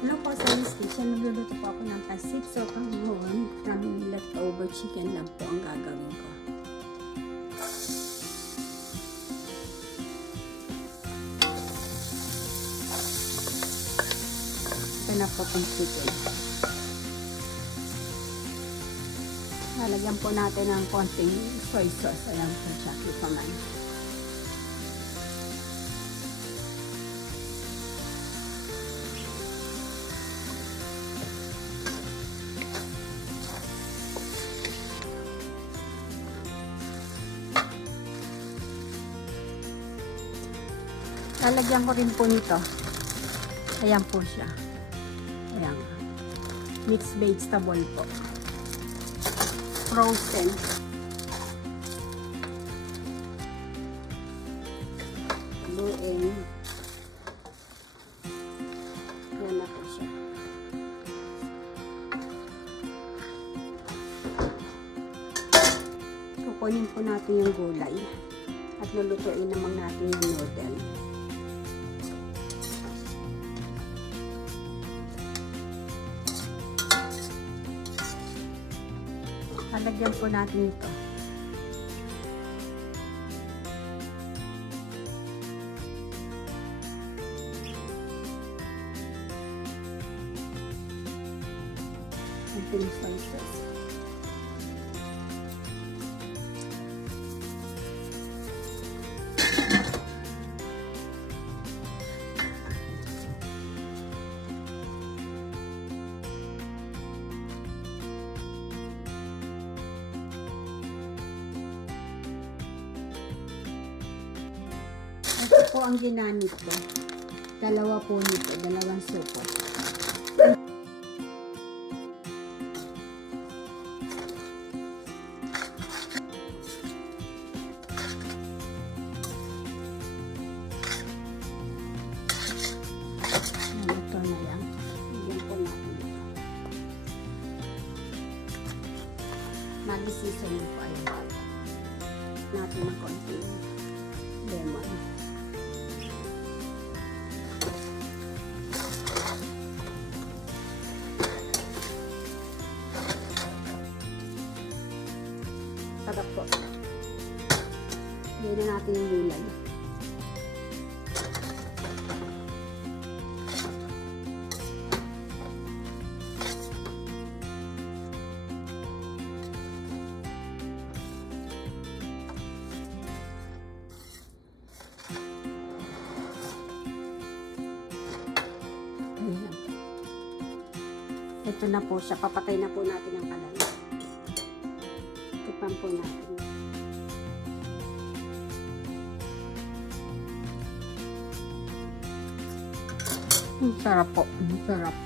Hello po sa Miss Kitchen. Nagluluto po ako ng pasit. So, kahon from leftover chicken lang po ang gagawin ko. Ito na po pang chicken. Lalagyan po natin ng konting soy sauce. Ayan po siya. Ito man. Lalagyan ko rin po nito. Ayan po siya. Ayan. Mixed vegetable po. Frozen. Luin. Ayan na po siya. Kukunin po natin yung gulay. At lulutuin naman natin yung noodle. Lalagyan po natin ito. Konting soy sauce. Ito po ang ginamit ko. Dalawa po nito. Dalawang supot. Ito na yan. Bigyan po natin ito. Mag-season po ayun. Natin ng konting lemon. Sarap po. Gawin na natin yung gulay. Ito na po siya. Papatay na po natin ang kalay. Tupan po natin. Sarap po. Sarap.